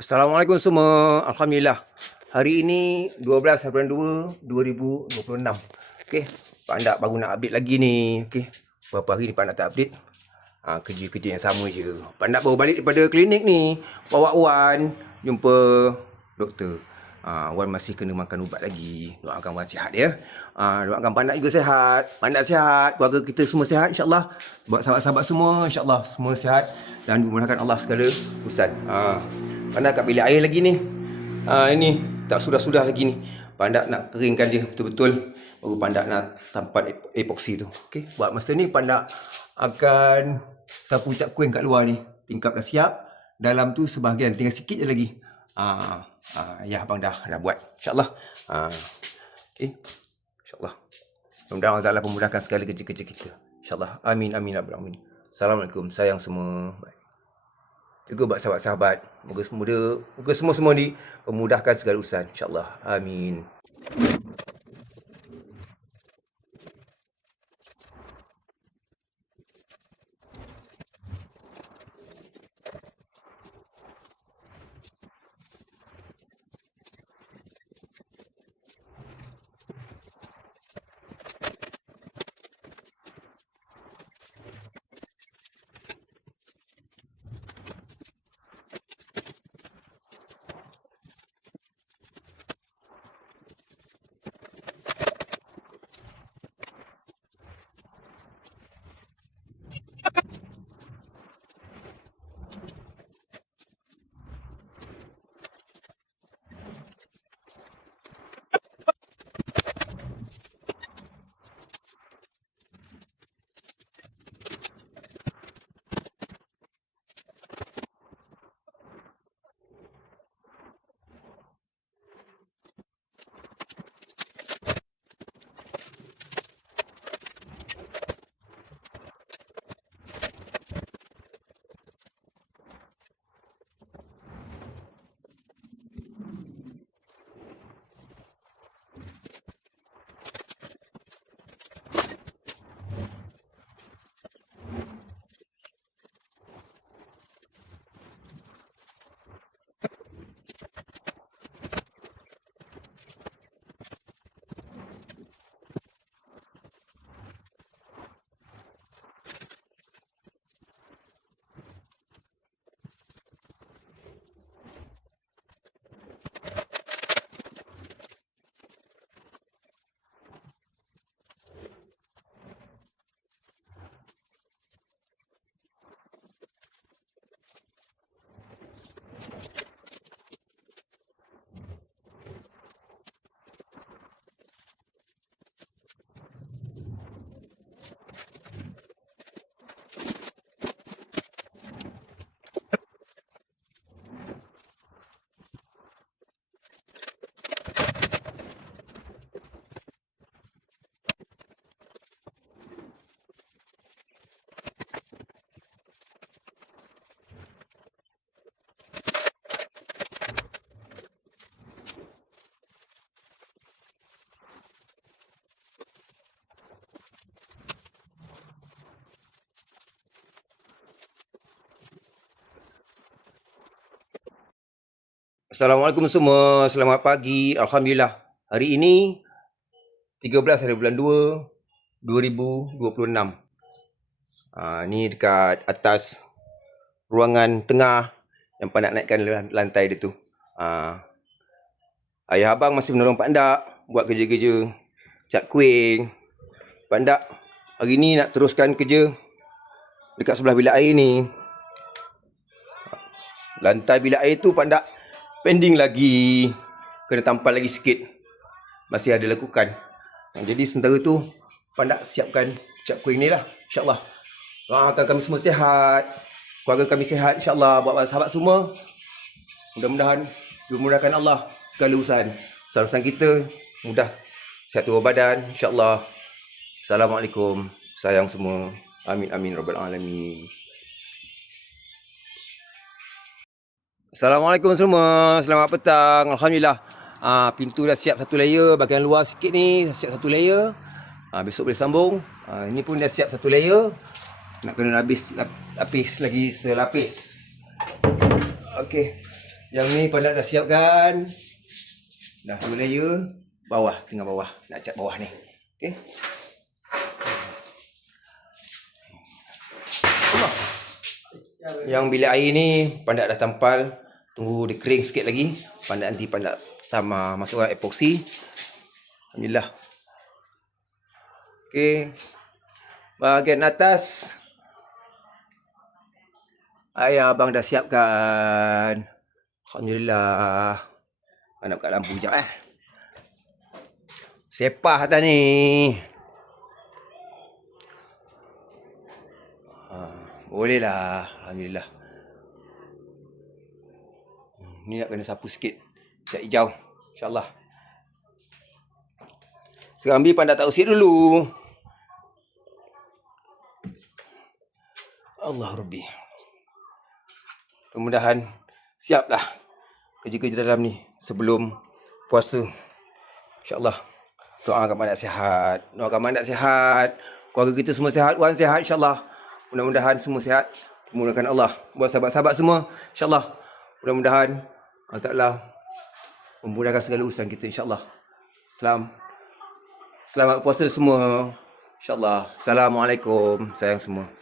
Assalamualaikum semua. Alhamdulillah. Hari ini 12 bulan 2 2026. Okey, Pak Andak baru nak update lagi ni. Okey. Berapa hari ni Pak Andak tak update? Kerja-kerja yang sama je. Pak Andak baru balik daripada klinik ni. Bawa Wan jumpa doktor. Wan masih kena makan ubat lagi. Doakan Wan sihat ya. Doakan Pak Andak juga sihat. Pak Andak sihat. Keluarga kita semua sihat insya-Allah. Buat sahabat-sahabat semua insya-Allah semua sihat dan dimudahkan Allah segala urusan. Pandak kat bilik air lagi ni. Ini tak sudah-sudah lagi ni. Pandak nak keringkan dia betul-betul. Baru Pandak nak tampat epoksi tu. Okey, buat masa ni Pandak akan sapu cat kuing kat luar ni. Tingkap dah siap. Dalam tu sebahagian tinggal sikit je lagi. Ya abang dah buat insya-Allah. Okey. Insya-Allah. Mudah-mudahan Allah Taala memudahkan segala kerja-kerja kita. Insya-Allah. Amin amin ya rabbal alamin. Assalamualaikum sayang semua. Bye. Juga buat sahabat-sahabat. Moga semua ni memudahkan segala urusan. InsyaAllah. Amin. Assalamualaikum semua. Selamat pagi. Alhamdulillah. Hari ini 13 hari bulan 2 2026. Ni dekat atas ruangan tengah yang Pak Andak naikkan lantai dia tu. Ayah abang masih menolong Pak Andak buat kerja-kerja cat kuing. Pak Andak hari ni nak teruskan kerja dekat sebelah bilik air ni. Lantai bilik air tu Pak Andak pending lagi. Kena tampal lagi sikit. Masih ada lakukan. Jadi sementara tu Pak Andak siapkan cat kuing ni lah. InsyaAllah. Doakan kami semua sihat. Keluarga kami sihat insyaAllah. Buat sahabat semua. Mudah-mudahan dimudahkan Allah segala urusan. Urusan kita mudah. Sihat tubuh badan insyaAllah. Assalamualaikum. Sayang semua. Amin amin rabbal alamin. Assalamualaikum semua. Selamat petang. Alhamdulillah. Pintu dah siap satu layer. Bahagian luar sikit ni dah siap satu layer. Besok boleh sambung. Ini pun dah siap satu layer. Nak kena lapis lagi selapis. Okey. Yang ni Pandak dah siapkan. Dah 2 layer. Bawah, tengah bawah. Nak cat bawah ni. Okey. Yang bilik air ni Pandak dah tampal. Tunggu dia kering sikit lagi. Nanti Pandak masukkan epoksi. Alhamdulillah. Okey. Bahagian atas air abang dah siapkan. Alhamdulillah. Nak buka lampu sekejap Sepah atas ni. Boleh lah. Alhamdulillah. Ni nak kena sapu sikit. Cat hijau. InsyaAllah. Sekarang Pandak tak usik dulu. Allah Rabbi. Mudah-mudahan siaplah kerja-kerja dalam ni sebelum puasa. InsyaAllah. Doakan Pandak sihat. Doakan Pandak sihat. Keluarga kita semua sihat. Wan sihat insyaAllah. Mudah-mudahan semua sihat. Mudahkan Allah. Buat sahabat-sahabat semua. InsyaAllah. Mudah-mudahan Allah Ta'ala memudahkan segala urusan kita insyaAllah. Selamat puasa semua. InsyaAllah. Assalamualaikum. Sayang semua.